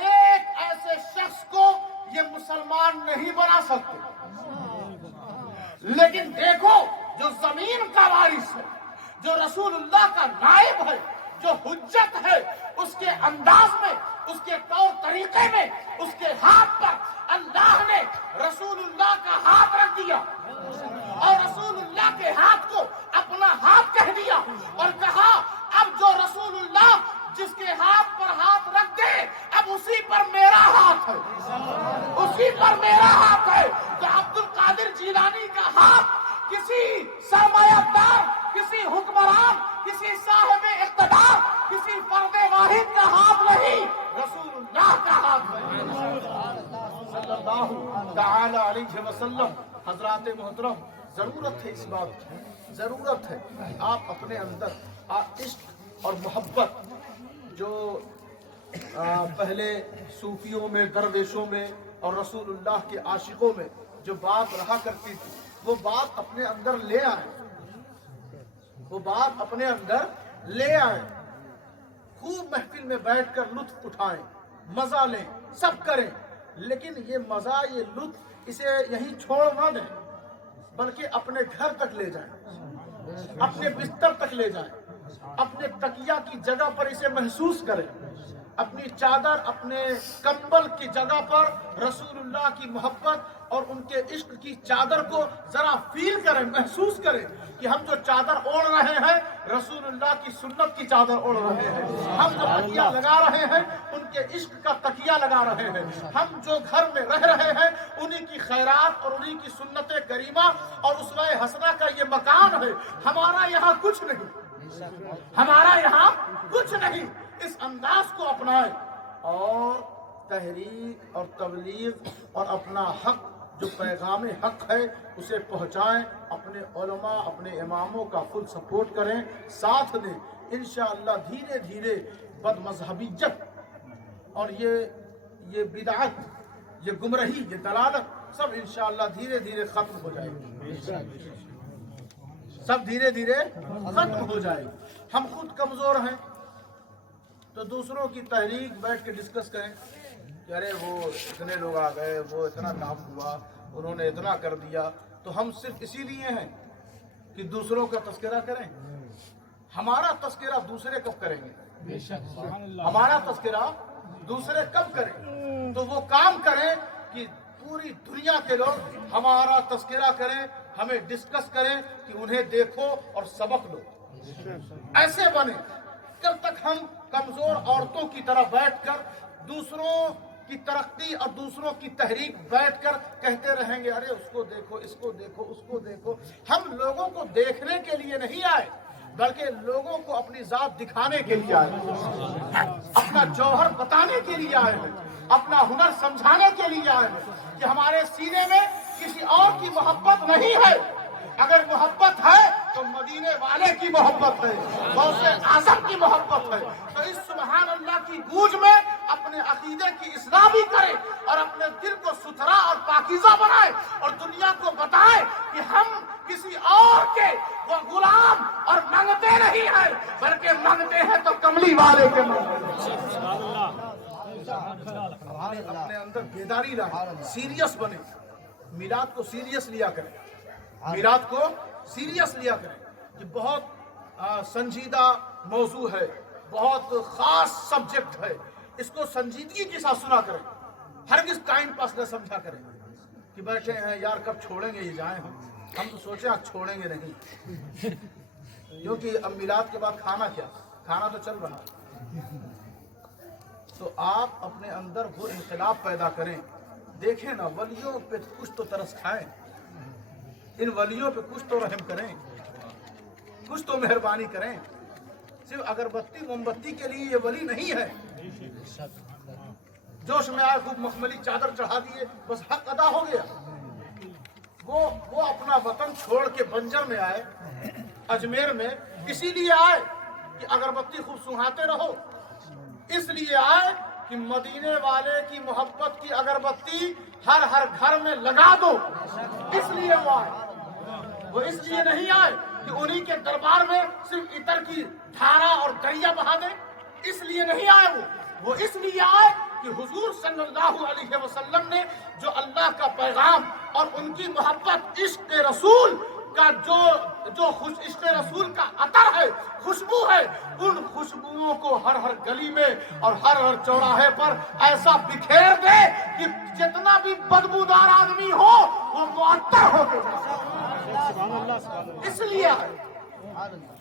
एक ऐसे शख्स को ये मुसलमान नहीं बना सकते। लेकिन देखो جو زمین کا وارث ہے، جو رسول اللہ کا نائب ہے، جو حجت ہے، اس کے انداز میں، اس کے طور طریقے میں، اس کے ہاتھ پر اللہ نے رسول اللہ کا ہاتھ رکھ دیا اور رسول اللہ کے ہاتھ کو اپنا ہاتھ کہہ دیا اور کہا اب جو رسول اللہ جس کے ہاتھ پر ہاتھ رکھ دے اب اسی پر میرا ہاتھ ہے، اسی پر میرا ہاتھ ہے۔ تو عبد القادر جیلانی کا ہاتھ کسی سرمایہ دار، کسی حکمران، کسی صاحب اقتدار، کسی فرد واحد کا ہاتھ نہیں، رسول اللہ کا ہاتھ ہے صلی اللہ تعالی علیہ وسلم۔ حضرات محترم، ضرورت ہے اس بات کی، ضرورت ہے آپ اپنے اندر عشق اور محبت جو پہلے صوفیوں میں، درویشوں میں اور رسول اللہ کے عاشقوں میں جو بات رہا کرتی تھی، وہ بات اپنے اندر لے آئیں، وہ بات اپنے اندر لے آئیں، خوب محفل میں بیٹھ کر لطف اٹھائیں، مزہ لیں، سب کریں، لیکن یہ مزہ، یہ لطف اسے یہیں چھوڑ نہ دیں، بلکہ اپنے گھر تک لے جائیں، اپنے بستر تک لے جائیں، اپنے تکیہ کی جگہ پر اسے محسوس کریں، اپنی چادر، اپنے کمبل کی جگہ پر رسول اللہ کی محبت اور ان کے عشق کی چادر کو ذرا فیل کریں، محسوس کریں کہ ہم جو چادر اوڑھ رہے ہیں رسول اللہ کی سنت کی چادر اوڑھ رہے ہیں، ہم جو تکیہ لگا رہے ہیں ان کے عشق کا تکیہ لگا رہے ہیں، ہم جو گھر میں رہ رہے ہیں انہی کی خیرات اور انہی کی سنت کریمہ اور اسوہ حسنہ کا یہ مکان ہے۔ ہمارا یہاں کچھ نہیں، ہمارا یہاں کچھ نہیں۔ اس انداز کو اپنائیں اور تحریک اور تبلیغ اور اپنا حق جو پیغام حق ہے اسے پہنچائیں، اپنے علماء، اپنے اماموں کا فل سپورٹ کریں، ساتھ دیں، انشاءاللہ دھیرے دھیرے بد مذہبیت اور یہ بدعت، یہ گمراہی، یہ دلالت سب انشاءاللہ دھیرے دھیرے ختم ہو جائے گی، سب دھیرے دھیرے ختم ہو جائے گی۔ ہم خود کمزور ہیں تو دوسروں کی تحریک بیٹھ کے ڈسکس کریں کہ ارے وہ اتنے لوگ آ گئے، وہ اتنا کام ہوا، انہوں نے اتنا کر دیا، تو ہم صرف اسی لیے ہیں کہ دوسروں کا تذکرہ کریں۔ ہمارا تذکرہ دوسرے کب کریں گے؟ ہمارا تذکرہ دوسرے کب کریں؟ تو وہ کام کریں کہ پوری دنیا کے لوگ ہمارا تذکرہ کریں، ہمیں ڈسکس کریں کہ انہیں دیکھو اور سبق لو، ایسے بنے۔ جب تک ہم کمزور عورتوں کی طرح بیٹھ کر دوسروں کی ترقی اور دوسروں کی تحریک بیٹھ کر کہتے رہیں گے ارے اس کو دیکھو، اس کو دیکھو، اس کو دیکھو، ہم لوگوں کو دیکھنے کے لیے نہیں آئے بلکہ لوگوں کو اپنی ذات دکھانے کے لیے آئے ہیں، اپنا جوہر بتانے کے لیے آئے ہیں، اپنا ہنر سمجھانے کے لیے آئے ہیں کہ ہمارے سینے میں کسی اور کی محبت نہیں ہے۔ اگر محبت ہے تو مدینے والے کی محبت ہے، غوث اعظم کی محبت ہے۔ تو اس سبحان اللہ کی گونج میں اپنے عقیدے کی اصلاح بھی کرے اور اپنے دل کو ستھرا اور پاکیزہ بنائے اور دنیا کو بتائے کہ ہم کسی اور کے وہ غلام اور منگتے نہیں ہیں بلکہ منگتے ہیں تو کملی والے کے منگتے ہیں۔ اپنے اندر بیداری لائیں، سیریس بنے، میلاد کو سیریس لیا کریں، میلاد کو سیریس لیا کریں۔ یہ بہت سنجیدہ موضوع ہے، بہت خاص سبجیکٹ ہے، اس کو سنجیدگی کے ساتھ سنا کریں، ہرگز ٹائم پاس نہ سمجھا کریں کہ بیٹھے ہیں یار کب چھوڑیں گے یہ جائیں ہم تو سوچیں آج چھوڑیں گے نہیں، کیونکہ اب میلاد کے بعد کھانا کیا، کھانا تو چل رہا ہے۔ تو آپ اپنے اندر وہ انقلاب پیدا کریں، دیکھیں نا ولیوں پہ کچھ تو ترس کھائیں، ان ولیوں پہ کچھ تو رحم کریں، کچھ تو مہربانی کریں۔ صرف اگربتی موم بتی کے لیے یہ ولی نہیں ہے، جوش میں آئے خوب مخملی چادر چڑھا دیے بس حق ادا ہو گیا۔ وہ اپنا وطن چھوڑ کے بنجر میں آئے، اجمیر میں، اسی لیے آئے کہ اگربتی خوب سنگھاتے رہو، اس لیے آئے کہ مدینے والے کی محبت کی اگربتی ہر گھر میں لگا دو، اس لیے وہ آئے۔ وہ اس لیے نہیں آئے کہ انہی کے دربار میں صرف عطر کی دھارا اور دریا بہا دیں، اس لیے نہیں آئے۔ وہ اس لیے آئے کہ حضور صلی اللہ علیہ وسلم نے جو اللہ کا پیغام اور ان کی محبت، عشق رسول کا جو عشق رسول کا عطر ہے، خوشبو ہے، ان خوشبوؤں کو ہر ہر گلی میں اور ہر ہر چوراہے پر ایسا بکھیر دے کہ جتنا بھی بدبودار آدمی ہو وہ معطر ہو کے جائے۔ اس لیے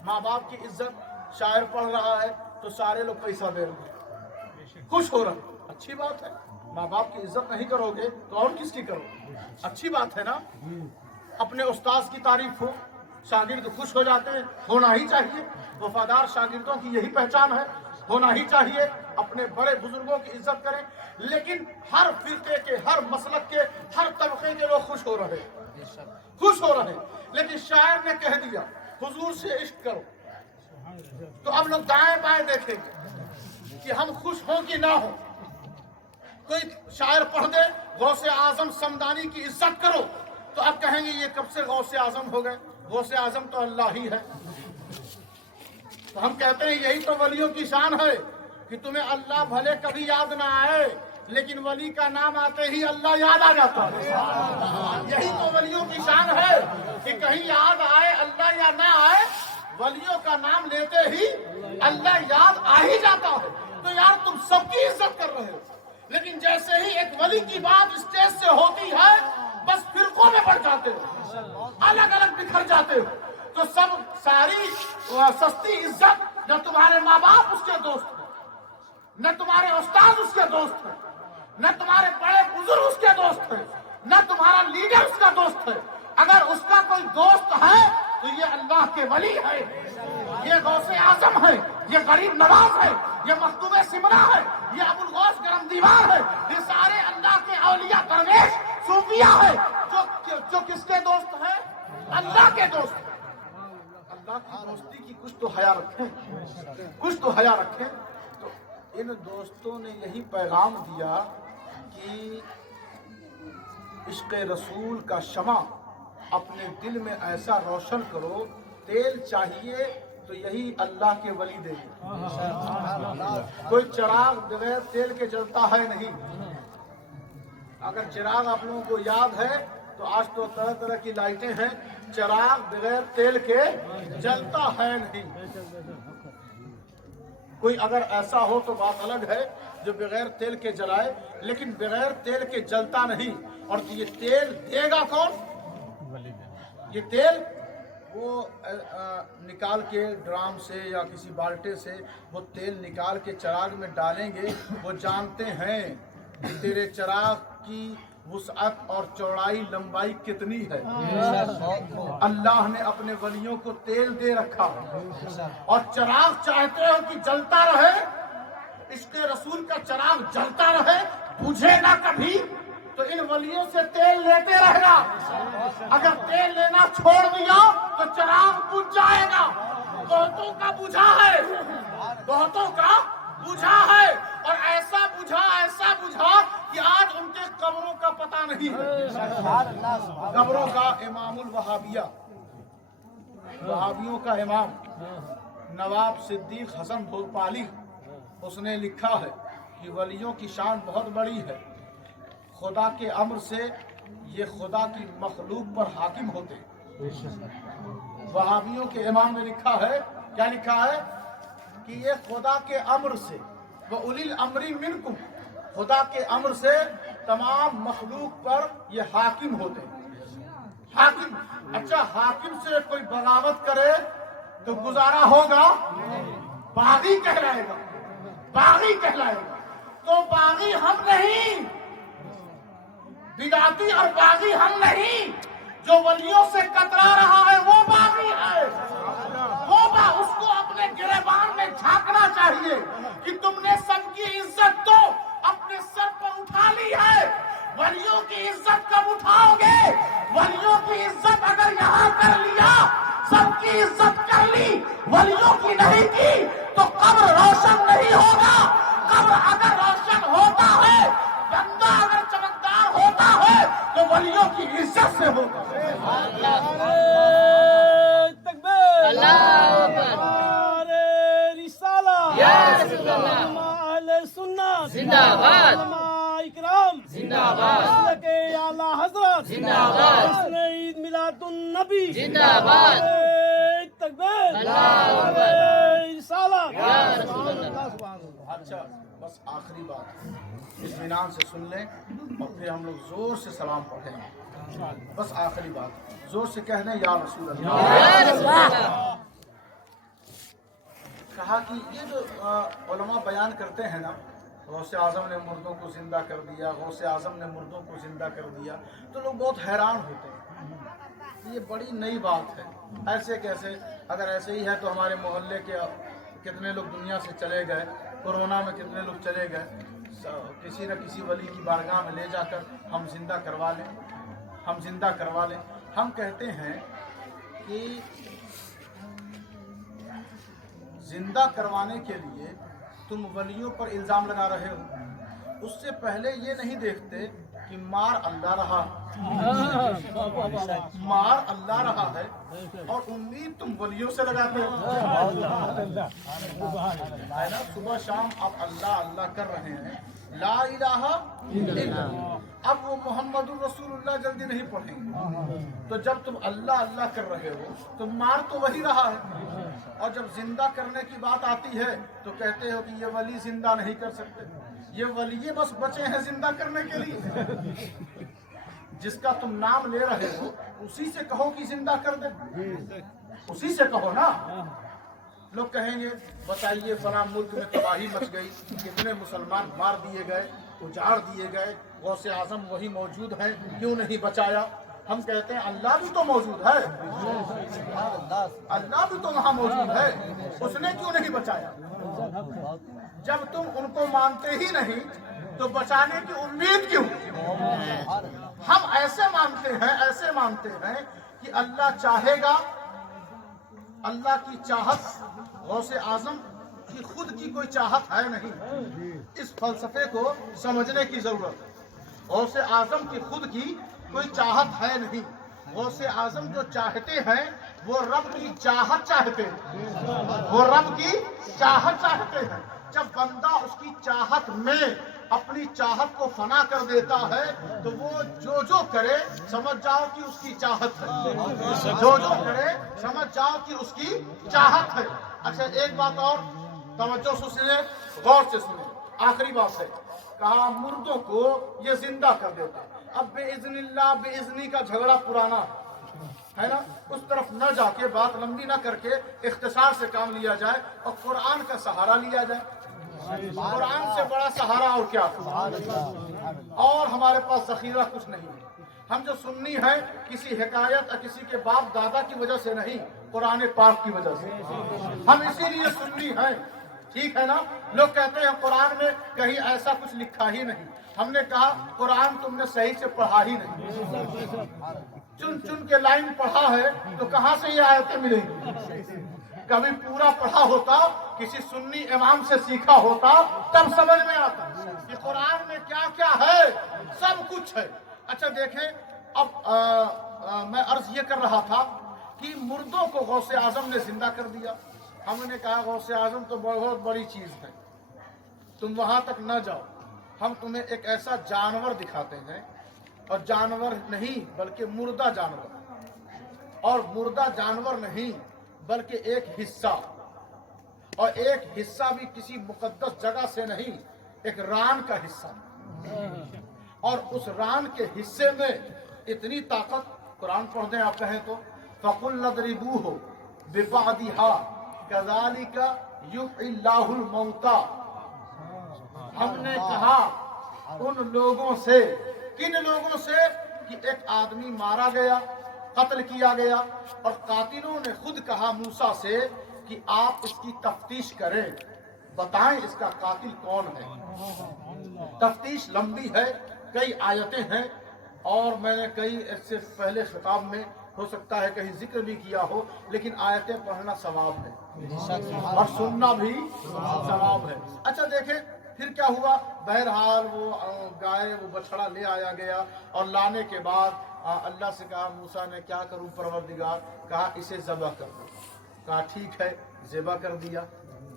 ماں باپ کی عزت، شاعر پڑھ رہا ہے تو سارے لوگ پیسہ دے رہے ہیں، خوش ہو رہے ہیں، اچھی بات ہے۔ ماں باپ کی عزت نہیں کرو گے تو اور کس کی کرو گے؟ اچھی بات ہے نا۔ اپنے استاذ کی تعریف ہو، شاگرد خوش ہو جاتے ہیں، ہونا ہی چاہیے۔ وفادار شاگردوں کی یہی پہچان ہے، ہونا ہی چاہیے۔ اپنے بڑے بزرگوں کی عزت کریں، لیکن ہر فرقے کے، ہر مسلک کے، ہر طبقے کے لوگ خوش ہو رہے ہیں۔ لیکن شاعر نے کہہ دیا حضور سے عشق کرو، تو اب لوگ دائیں بائیں دیکھیں گے کہ ہم خوش ہوں کہ نہ ہوں۔ کوئی شاعر پڑھ دے غوث اعظم سمدانی کی عزت کرو، تو اب کہیں گے یہ کب سے غوث اعظم ہو گئے؟ غوث اعظم تو اللہ ہی ہے۔ تو ہم کہتے ہیں یہی تو ولیوں کی شان ہے کہ تمہیں اللہ بھلے کبھی یاد نہ آئے، لیکن ولی کا نام آتے ہی اللہ یاد آ جاتا ہے۔ یہی تو ولیوں کی شان ہے کہ کہیں یاد آئے اللہ یا نہ آئے، ولیوں کا نام لیتے ہی اللہ یاد آ ہی جاتا ہے۔ تو یار تم سب کی عزت کر رہے ہو، لیکن جیسے ہی ایک ولی کی بات اسٹیج سے ہوتی ہے بس فرقوں میں بڑھ جاتے ہو، الگ الگ بکھر جاتے ہو۔ تو سب ساری سستی عزت، نہ تمہارے ماں باپ اس کے دوست ہیں، نہ تمہارے استاد اس کے دوست ہیں، نہ تمہارے بڑے بزرگ اس کے دوست ہیں، نہ تمہارا لیڈر اس کا دوست ہے۔ اگر اس کا کوئی دوست ہے تو یہ اللہ کے ولی ہے، یہ غوث اعظم ہے، یہ غریب نواز ہے، یہ مخدوم سمرا ہے، یہ ابو الغوث گرم دیوار ہے، یہ سارے اللہ کے اولیاء درویش صوفیاء ہے، جو کس کے دوست ہیں؟ اللہ کے دوست ہیں۔ اللہ کی دوستی کی کچھ تو حیا رکھیں۔ تو ان دوستوں نے یہی پیغام دیا کہ عشق رسول کا شمع اپنے دل میں ایسا روشن کرو، تیل چاہیے تو یہی اللہ کے ولی دے گے۔ کوئی چراغ بغیر تیل کے جلتا ہے نہیں۔ اگر چراغ آپ لوگوں کو یاد ہے تو آج تو طرح طرح کی لائٹیں ہیں، چراغ بغیر تیل کے جلتا ہے نہیں۔ کوئی اگر ایسا ہو تو بات الگ ہے جو بغیر تیل کے جلائے، لیکن بغیر تیل کے جلتا نہیں۔ اور یہ تیل دے گا کون؟ یہ تیل وہ نکال کے ڈرام سے یا کسی بالٹے سے وہ تیل نکال کے چراغ میں ڈالیں گے۔ وہ جانتے ہیں کہ تیرے چراغ کی وسعت اور چوڑائی لمبائی کتنی ہے۔ اللہ نے اپنے ولیوں کو تیل دے رکھا، اور چراغ چاہتے ہو کہ جلتا رہے، عشق رسول کا چراغ جلتا رہے، بجھے نہ کبھی، تو ان ولیوں سے تیل لیتے رہنا۔ اگر تیل لینا چھوڑ دیا تو چراغ بجھ جائے گا۔ بہتوں کا بجھا ہے، اور ایسا بجھا کہ آج ان کے قبروں کا پتہ نہیں ہے۔ قبروں کا امام الوہابیہ، وہابیوں کا امام نواب صدیق حسن بھوپالی، اس نے لکھا ہے کہ ولیوں کی شان بہت بڑی ہے، خدا کے امر سے یہ خدا کی مخلوق پر حاکم ہوتے ہیں۔ وہابیوں کے امام نے لکھا ہے، کیا لکھا ہے؟ کہ یہ خدا کے امر سے، وَأُولِي الْأَمْرِ مِنْكُمْ، خدا کے امر سے تمام مخلوق پر یہ حاکم ہوتے ہیں۔ حاکم، اچھا حاکم سے کوئی بغاوت کرے تو گزارا ہوگا؟ باغی کہلائے گا۔ تو باغی ہم نہیں، بدعتی اور باغی ہم نہیں، جو ولیوں سے کترا رہا ہے وہ باغی ہے۔ اس کو اپنے گریبان میں جھانکنا چاہیے کہ تم نے سب کی عزت تو اپنے سر پر اٹھا لی ہے، ولیوں کی عزت کب اٹھاؤ گے؟ ولیوں کی عزت اگر یہاں کر لیا، سب کی عزت کر لی، ولیوں کی نہیں کی تو قبر روشن نہیں ہوگا۔ قبر اگر روشن ہوتا ہے، بندہ اگر چمکدار ہوتا ہے تو ولیوں کی عزت سے ہوگا۔ زندہ باد، اکرام زندہ باد، اعلیٰ حضرت زندہ باد، عید میلاد नबी जिंदाबाद। नारे तकबीर नारे रिसालत अच्छा बस आखिरी बात इत्मीनान से सुन लें और फिर हम लोग जोर से सलाम पढ़ेंगे। बस आखिरी बात जोर से कह दें या रसूल अल्लाह। कहा कि ये जो उलमा बयान करते हैं ना, गौसे आजम ने मुर्दों को जिंदा कर दिया, गौसे आजम ने मुर्दों को जिंदा कर दिया, तो लोग बहुत हैरान होते हैं। ये बड़ी नई बात है, ऐसे कैसे? अगर ऐसे ही है तो हमारे मोहल्ले के कितने लोग दुनिया से चले गए, कोरोना में कितने लोग चले गए, किसी न किसी वली की बारगाह में ले जाकर हम जिंदा करवा लें, हम जिंदा करवा लें। हम कहते हैं कि जिंदा करवाने के लिए तुम वलियों पर इल्जाम लगा रहे हो, उससे पहले ये नहीं देखते कि मार अल्लाह रहा, मार अल्लाह रहा है और उम्मीद तुम वलियों से लगाते हो, है ना? सुबह शाम आप अल्लाह अल्लाह कर रहे हैं, ला इलाहा इल्लल्लाह। अब वो मोहम्मदुर रसूलुल्लाह जल्दी नहीं पढ़ेंगे, तो जब तुम अल्लाह अल्लाह कर रहे हो तो मार तो वही रहा है, और जब जिंदा करने की बात आती है तो कहते हो कि ये वली जिंदा नहीं कर सकते, ये वली बस बचे हैं जिंदा करने के लिए। जिसका तुम नाम ले रहे हो उसी से कहो कि जिंदा कर दे, उसी से कहो ना। लोग कहेंगे बताइए फलां मुल्क में तबाही मच गई, कितने मुसलमान मार दिए गए, उजाड़ दिए गए, गौसे आजम वही मौजूद है, क्यों नहीं बचाया? हम कहते हैं अल्लाह भी तो मौजूद है, अल्लाह भी तो वहाँ मौजूद है, उसने क्यों नहीं बचाया? जब तुम उनको मानते ही नहीं तो बचाने की उम्मीद क्यों? हम ऐसे मानते हैं कि अल्लाह चाहेगा, अल्लाह की चाहत गौसे आजम की खुद की कोई चाहत है नहीं। इस फलसफे को समझने की जरूरत है। गौसे आजम की खुद की कोई चाहत है नहीं। गौसे आजम जो चाहते हैं वो रब की चाहत चाहते हैं, वो रब की चाहत चाहते हैं। जब बंदा उसकी चाहत में अपनी चाहत को फना कर देता है तो वो जो करे समझ जाओ कि उसकी चाहत है, जो करे समझ जाओ कि उसकी चाहत है। अच्छा एक बात और तवज्जो से सुने, गौर से सुने, आखिरी बात है, कहा मुर्दों को ये जिंदा कर देता। अब बेइज़्निल्लाह बेइज़्नी का झगड़ा पुराना है ना, उस तरफ न जाके बात लंबी न करके इख्तिसार से काम लिया जाए और कुरान का सहारा लिया जाए। कुरान से बड़ा सहारा और क्या? और हमारे पास जखीरा कुछ नहीं है। हम जो सुन्नी हैं किसी हिकायत या किसी के बाप दादा की वजह से नहीं, कुरान पाक की वजह से हम इसीलिए सुन्नी हैं, ठीक है ना? लोग कहते हैं कुरान में कहीं ऐसा कुछ लिखा ही नहीं। हमने कहा कुरान तुमने सही से पढ़ा ही नहीं, चुन चुन के लाइन पढ़ा है तो कहाँ से ये आयतें मिलेंगी? कभी पूरा पढ़ा होता, किसी सुन्नी इमाम से सीखा होता, तब समझ में आता कि कुरान में क्या क्या है, सब कुछ है। अच्छा देखें, अब मैं अर्ज ये कर रहा था कि मुर्दों को गौसे आजम ने जिंदा कर दिया। हमने कहा गौसे आजम तो बहुत बड़ी चीज है, तुम वहां तक न जाओ, हम तुम्हें एक ऐसा जानवर दिखाते हैं, और जानवर नहीं बल्कि मुर्दा जानवर, और मुर्दा जानवर नहीं बल्कि एक हिस्सा, और एक हिस्सा भी किसी मुकद्दस जगह से नहीं, एक रान का हिस्सा, और उस रान के हिस्से में इतनी ताकत। कुरान पढ़ दें आप कहें तो, फकुल नदरिबूहु बिबादिहा कज़ालिका युह्यिल्लाहुल मौता। हमने कहा उन लोगों से, किन लोगों से? कि एक आदमी मारा गया, कत्ल किया गया, और कातिलों ने खुद कहा मूसा से कि आप इसकी तफ्तीश करें, बताएं इसका कातिल कौन है। तफ्तीश लंबी है, कई आयतें हैं, और मैंने कई इससे पहले खिताब में हो सकता है कहीं जिक्र भी किया हो, लेकिन आयतें पढ़ना सवाब है और सुनना भी सवाब है। अच्छा देखें फिर क्या हुआ। बहरहाल वो गाय, वो बछड़ा ले आया गया, और लाने के बाद अल्लाह से कहा मूसा ने क्या करूं परवरदिगार? कहा इसे ज़बह कर दो। कहा ठीक है, ज़बह कर दिया।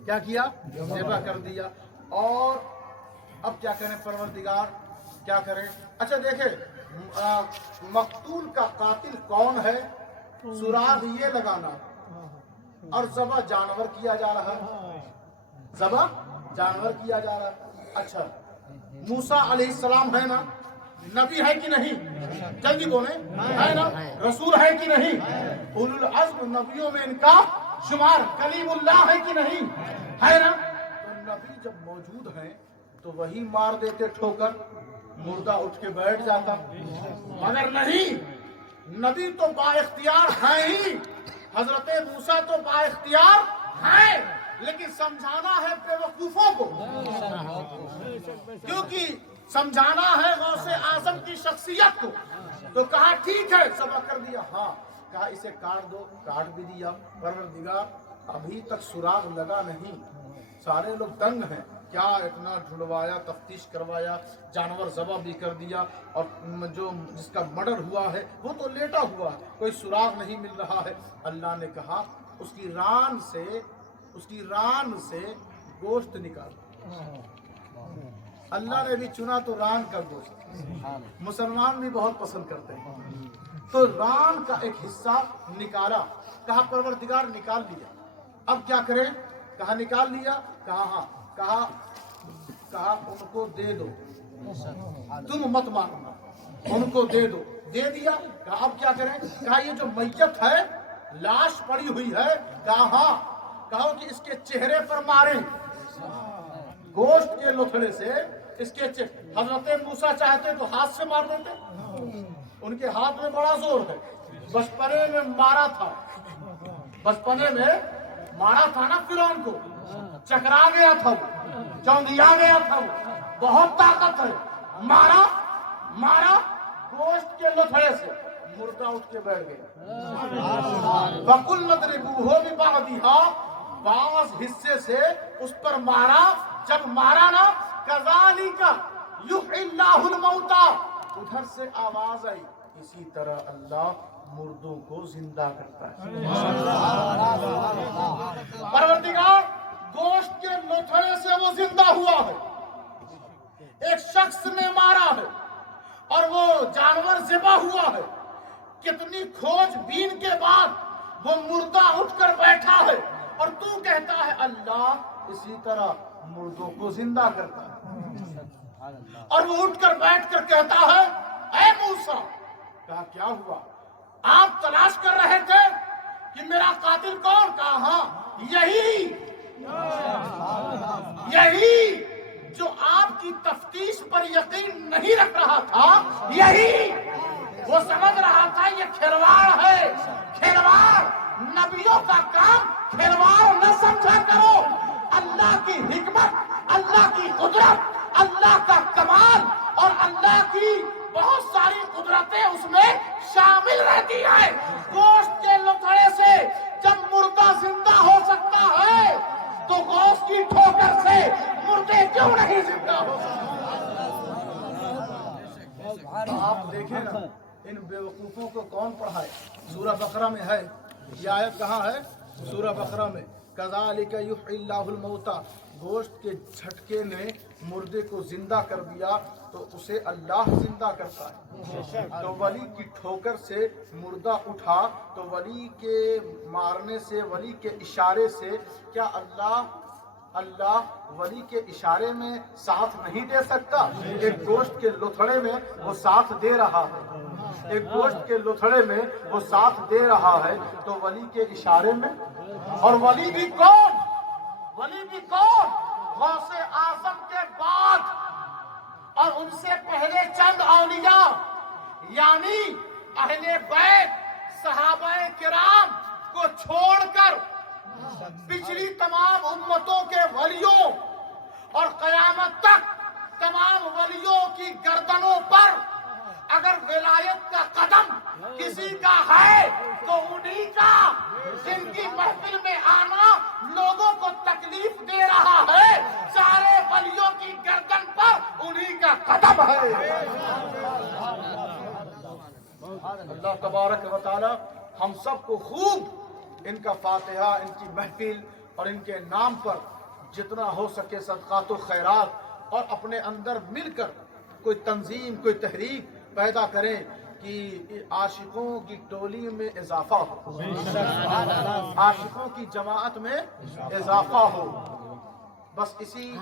क्या किया? ज़बह कर दिया। और अब क्या करें परवरदिगार, क्या करें? अच्छा देखें, मकतूल का कातिल कौन है سراغ یہ لگانا اور ذبح جانور کیا جا رہا ہے، ذبح جانور کیا جا رہا ہے۔ اچھا موسیٰ علیہ السلام ہے نا، نبی ہے کہ نہیں؟ جلدی بولیں، ہے نا؟ رسول ہے کہ نہیں؟ اولو العزم نبیوں میں ان کا شمار، کلیم اللہ ہے کہ نہیں؟ ہے نا؟ تو نبی جب موجود ہیں تو وہی مار دیتے ٹھوکر، مردہ اٹھ کے بیٹھ جاتا، مگر نہیں، نبی تو با اختیار ہیں ہی، حضرت موسیٰ تو با اختیار ہیں، لیکن سمجھانا ہے بے وقوفوں کو، کیونکہ سمجھانا ہے غوث اعظم کی شخصیت کو، تو کہا ٹھیک ہے ذبح کر دیا، ہاں کہا اسے کاٹ دو، کاٹ بھی دیا۔ پروردگار ابھی تک سراغ لگا نہیں، سارے لوگ دنگ ہیں، کیا اتنا ڈھونڈوایا، تفتیش کروایا، جانور ذبح بھی کر دیا، اور جو جس کا مرڈر ہوا ہے وہ تو لیٹا ہوا ہے، کوئی سراغ نہیں مل رہا ہے۔ اللہ نے کہا اس کی ران سے گوشت نکال۔ اللہ نے بھی چنا تو ران کا گوشت، مسلمان بھی بہت پسند کرتے ہیں، تو ران کا ایک حصہ نکالا، کہا پروردگار نکال لیا، اب کیا کریں؟ کہا نکال لیا، کہا ہاں، کہا ان کو دے دو، تم مت ماننا، ان کو دے دو، دے دیا۔ کہا اب کیا کریں؟ کہا یہ جو میت ہے، لاش پڑی ہوئی ہے، کہا ہاں، کہو کہ اس کے چہرے پر ماریں، گوشت کے لوتھڑے سے اس کے حضرت موسیٰ چاہتے تو ہاتھ سے مار دیتے، ان کے ہاتھ میں بڑا زور ہے، بچپنے میں مارا تھا، بچپنے میں مارا تھا نا فرعون کو، چکرا گیا تھا وہ، چوندیا گیا تھا وہ، بہت طاقت ہے، مارا گوشت کے لوتھڑے سے، مردہ اٹھ کے بیٹھ گیا۔ وَقُلْ نَضْرِبُوهُ بِبَعْضِهَا، بعض حصے سے اس پر مارا، جب مارا نا كَذَلِكَ يُحْيِي اللَّهُ الْمَوْتَى، ادھر سے آواز آئی، اسی طرح اللہ مردوں کو زندہ کرتا ہے۔ پروردگار گوشت کے لوتھڑے سے وہ زندہ ہوا ہے، ایک شخص نے مارا ہے اور وہ جانور ذبح ہوا ہے، کتنی کھوج بین کے بعد وہ مردہ اٹھ کر بیٹھا ہے، اور تو کہتا ہے اللہ اسی طرح مردوں کو زندہ کرتا ہے، اور وہ اٹھ کر بیٹھ کر کہتا ہے اے موسیٰ، کہا کیا ہوا؟ آپ تلاش کر رہے تھے کہ میرا قاتل کون؟ کہا ہاں یہی جو آپ کی تفتیش پر یقین نہیں رکھ رہا تھا، یہی وہ سمجھ رہا تھا یہ کھلواڑ ہے، کھلواڑ، نبیوں کا کام کھلواڑ نہ سمجھا کرو، اللہ کی حکمت، اللہ کی قدرت، اللہ کا کمال اور اللہ کی بہت ساری قدرتیں اس میں شامل رہتی ہیں۔ گوشت کے لوتھڑے سے جب مردہ زندہ ہو سکتا ہے تو گوشت کی ٹھوکر سے مردے کیوں نہیں زندہ ہو سکتے؟ آپ دیکھیں نا ان بے وقوفوں کو کون پڑھائے؟ سورہ بقرہ میں ہے یہ آیت، کہاں ہے؟ سورہ بقرہ میں، کذالک یحیی اللہ الموتى، گوشت کے جھٹکے نے مردے کو زندہ کر دیا تو اسے اللہ زندہ کرتا ہے۔ تو ولی کی ٹھوکر سے مردہ اٹھا تو ولی کے مارنے سے، ولی کے اشارے سے، کیا اللہ ولی کے اشارے میں ساتھ نہیں دے سکتا؟ ایک گوشت کے لوتھڑے میں وہ ساتھ دے رہا ہے، ایک گوشت کے لوتھڑے میں وہ ساتھ دے رہا ہے، تو ولی کے اشارے میں، اور ولی بھی کون؟ غوث اعظم کے بعد اور ان سے پہلے چند اولیاء، یعنی اہل بیت صحابہ کرام کو چھوڑ کر پچھلی تمام امتوں کے ولیوں اور قیامت تک تمام ولیوں کی گردنوں پر اگر ولایت کا قدم کسی کا ہے تو انہی کا، جن کی محفل میں آنا لوگوں کو تکلیف دے رہا ہے، سارے ولیوں کی گردن پر انہی کا قدم ہے۔ اللہ تبارک و تعالی ہم سب کو خوب ان کا فاتحہ، ان کی محفل اور ان کے نام پر جتنا ہو سکے صدقات و خیرات، اور اپنے اندر مل کر کوئی تنظیم، کوئی تحریک پیدا کریں کہ کہ عاشقوں کی ٹولی میں اضافہ ہو، عاشقوں کی جماعت میں اضافہ ہو۔ بس اسی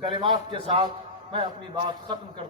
کلمات کے ساتھ میں اپنی بات ختم کرتا ہوں۔